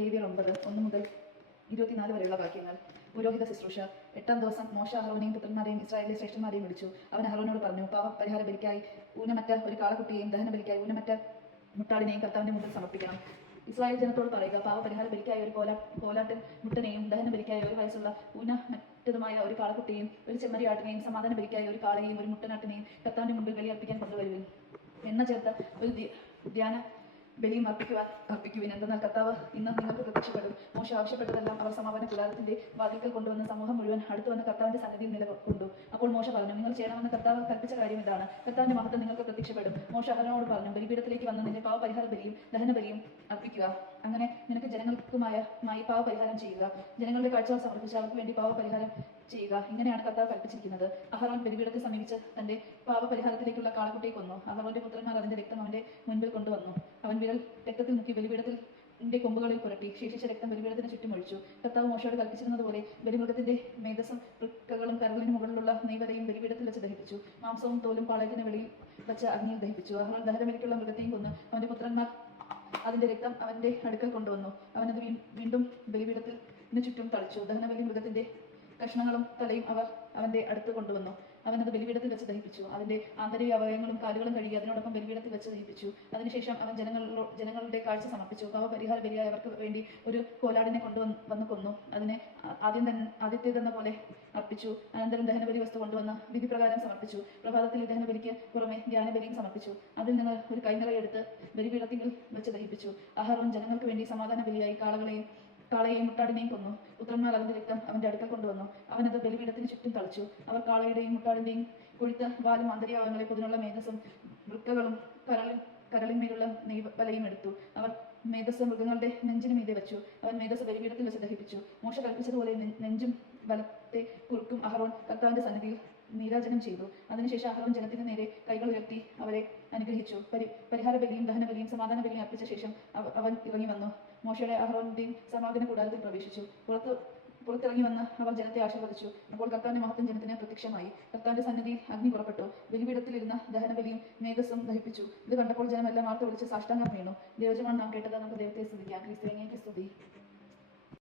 ലേവ്യർ 9:1-24 വരെയുള്ള വാക്യങ്ങൾ. പുരോഹിത ശുശ്രൂഷ. 8-ാം ദിവസം മോശ അഹ്റോനെയും പുത്രന്മാരെയും ഇസ്രായേലിലെ ശ്രേഷ്ഠന്മാരെയും വിളിച്ചു. അവൻ അഹ്റോനോട് പറഞ്ഞു, പാപപരിഹാര ബലിക്കായി ഊനമറ്റ ഒരു കാളക്കുട്ടിയെയും ദഹന ബലിക്കായി ഊനമറ്റ മുട്ടാടിനെയും കർത്താവിന്റെ മുമ്പിൽ സമർപ്പിക്കണം. ഇസ്രായേൽ ജനത്തോട് പറയുക, പാപപരിഹാര ബലിക്കായി ഒരു കോലാട്ടിൻ മുട്ടനെയും ദഹന ബലിക്കായി ഒരു വയസ്സുള്ള ഊനമറ്റതുമായ ഒരു കാളക്കുട്ടിയെയും ഒരു ചെമ്മരിയാട്ടിനെയും സമാധാന ബലിക്കായി ഒരു കാളയെയും ഒരു മുട്ടനാട്ടിനെയും കർത്താവിന്റെ മുമ്പിൽ ബലിയർപ്പിക്കാൻ കൊണ്ടുവരുവിൻ. എണ്ണ ചേർത്ത ഒരു ധ്യാന ബലിയും അർപ്പിക്കുവിൻ. എന്തെന്നാൽ കർത്താവ് ഇന്ന് നിങ്ങൾക്ക് പ്രത്യക്ഷപ്പെടും. മോശ ആവശ്യപ്പെട്ടതെല്ലാം അവർ സമാപന കൂടാരത്തിന്റെ വാതിൽക്കൽ കൊണ്ടുവന്ന് സമൂഹം മുഴുവൻ അടുത്തു വന്ന് കർത്താവിന്റെ സന്നിധിയിൽ നിലകൊണ്ടു. അപ്പോൾ മോശ പറഞ്ഞു, നിങ്ങൾ ചെയ്യണമെന്ന് കർത്താവ് കൽപ്പിച്ച കാര്യം ഇതാണ്. കർത്താവിന്റെ മഹത്വം നിങ്ങൾക്ക് പ്രത്യക്ഷപ്പെടും. മോശ അഹ്റോനോട് പറഞ്ഞു, ബലിപീഠത്തിലേക്ക് വന്ന് നിന്റെ പാവപരിഹാര ബലിയും ദഹന ബലിയും അർപ്പിക്കുക. അങ്ങനെ നിനക്ക് ജനങ്ങൾക്കുമായി പാവപരിഹാരം ചെയ്യുക. ജനങ്ങളുടെ കാഴ്ചകൾ സമർപ്പിച്ച് അവർക്ക് വേണ്ടി പാവപരിഹാരം ചെയ്യുക. ഇങ്ങനെയാണ് കർത്താവ് കൽപ്പിച്ചിരിക്കുന്നത്. അഹ്റോൻ ബലിപീഠത്തെ സമീപിച്ച് തന്റെ പാവപരിഹാരത്തിലേക്കുള്ള കാളക്കുട്ടിയെ കൊന്നു. അഹ്റോന്റെ പുത്രന്മാർ അതിന്റെ രക്തം അവന്റെ മുൻപിൽ കൊണ്ടുവന്നു. അവൻ വിരൽ രക്തത്തിൽ മുക്കി ബലിപീഠത്തിന്റെ കൊമ്പുകളിൽ പുരട്ടി. ശേഷിച്ച രക്തം ബലിപീഠത്തിന് ചുറ്റും ഒഴിച്ചു. കർത്താവ് മോശയോട് കൽപ്പിച്ചിരുന്നതുപോലെ ബലിമൃഗത്തിന്റെ മേധസ്സും വൃക്കകളും കരളിന് മുകളിലുള്ള നെയ്വരയും ബലിപീഠത്തിൽ വെച്ച് ദഹിപ്പിച്ചു. മാംസവും തോലും പാളയത്തിന് വെളിയിൽ വെച്ച് അഗ്നിയിൽ ദഹിപ്പിച്ചു. അഹ്റോൻ ദഹനബലിക്കുള്ള മൃഗത്തെയും കൊന്ന് അവന്റെ പുത്രന്മാർ അതിന്റെ രക്തം അവന്റെ അടുക്കൽ കൊണ്ടുവന്നു. അവനത് വീണ്ടും ബലിപീഠത്തിന് ചുറ്റും തളിച്ചു. ദഹനബലി മൃഗത്തിന്റെ കഷ്ണങ്ങളും തലയും അവർ അവന്റെ അടുത്ത് കൊണ്ടുവന്നു. അവനത് ബലിപീഠത്തിൽ വെച്ച് ദഹിപ്പിച്ചു. അതിന്റെ ആന്തരിക അവയവങ്ങളും കാലുകളും കഴുകി അതിനോടൊപ്പം ബലിപീഠത്തിൽ വെച്ച് ദഹിപ്പിച്ചു. അതിനുശേഷം അവൻ ജനങ്ങളുടെ കാഴ്ച സമർപ്പിച്ചു. പാവപരിഹാര ബലിയായി അവർക്ക് വേണ്ടി ഒരു കോലാടിനെ കൊണ്ടുവന്ന് കൊന്നു. അതിനെ ആദ്യത്തേതെന്ന പോലെ അർപ്പിച്ചു. അനന്തരം ദഹനബലി വസ്തു കൊണ്ടുവന്ന് വിധിപ്രകാരം സമർപ്പിച്ചു. പ്രഭാതത്തിൽ ദഹനബലിക്ക് പുറമെ ധ്യാനബലിയും സമർപ്പിച്ചു. അതിൽ നിന്ന് ഒരു കൈനിറയെടുത്ത് ബലിപീഠത്തിൽ വെച്ച് ദഹിപ്പിച്ചു. അഹ്റോൻ ജനങ്ങൾക്ക് വേണ്ടി സമാധാന ബലിയായി കാളയെയും മുട്ടാടിനെയും കൊന്നു. പുത്രന്മാർ അതിന്റെ രക്തം അവന്റെ അടുക്കൽ കൊണ്ടുവന്നു. അവനത് ബലിപീഠത്തിന് ചുറ്റും തളിച്ചു. അവർ കാളയുടെയും മുട്ടാടിന്റെയും കൊഴുത്ത വാലും ആന്തരികാവയവങ്ങളെ പൊതിനുള്ള മേധസ്സും വൃക്കകളും കരളിന്മേലുള്ള നെയ്വലയും എടുത്തു. അവർ മേധസ് മൃഗങ്ങളുടെ നെഞ്ചിനു മീതെ വെച്ചു. അവൻ മേധസ് ബലിപീഠത്തിൽ വെച്ച് ദഹിപ്പിച്ചു. മോശ കൽപ്പിച്ചതുപോലെ നെഞ്ചും വലത്തെ കുറുക്കും അഹ്റോൻ കർത്താവിന്റെ സന്നിധിയിൽ നീരാജനം ചെയ്തു. അതിനുശേഷം അഹ്റോൻ ജനത്തിന് നേരെ കൈകൾ ഉയർത്തി അവരെ അനുഗ്രഹിച്ചു. പരിഹാര ബലിയും ദഹന ബലിയും സമാധാന ബലിയും അർപ്പിച്ച ശേഷം അവൻ ഇറങ്ങി വന്നു. മോശയുടെ അഹ്റോന്റെയും സമാഗമന കൂടാരത്തിൽ പ്രവേശിച്ചു. പുറത്തിറങ്ങി വന്ന് അവർ ജനത്തെ ആശീർവദിച്ചു. അപ്പോൾ കർത്താവിന്റെ മഹത്വം ജനത്തിന് പ്രത്യക്ഷമായി. കർത്താവിന്റെ സന്നിധിയിൽ അഗ്നി പുറപ്പെട്ടു. ബലിപീഠത്തിലിരുന്ന ദഹനബലിയും മേധസ്സും ദഹിപ്പിച്ചു. ഇത് കണ്ടപ്പോൾ ജനമെല്ലാം ആർത്ത് വിളിച്ച് സാഷ്ടാംഗം വീണു. ദൈവജനമാണ് നാം കേട്ടത്. നമുക്ക് ദൈവത്തെ സ്തുതിക്കാം. ക്രിസ്തുവിനെ സ്തുതി.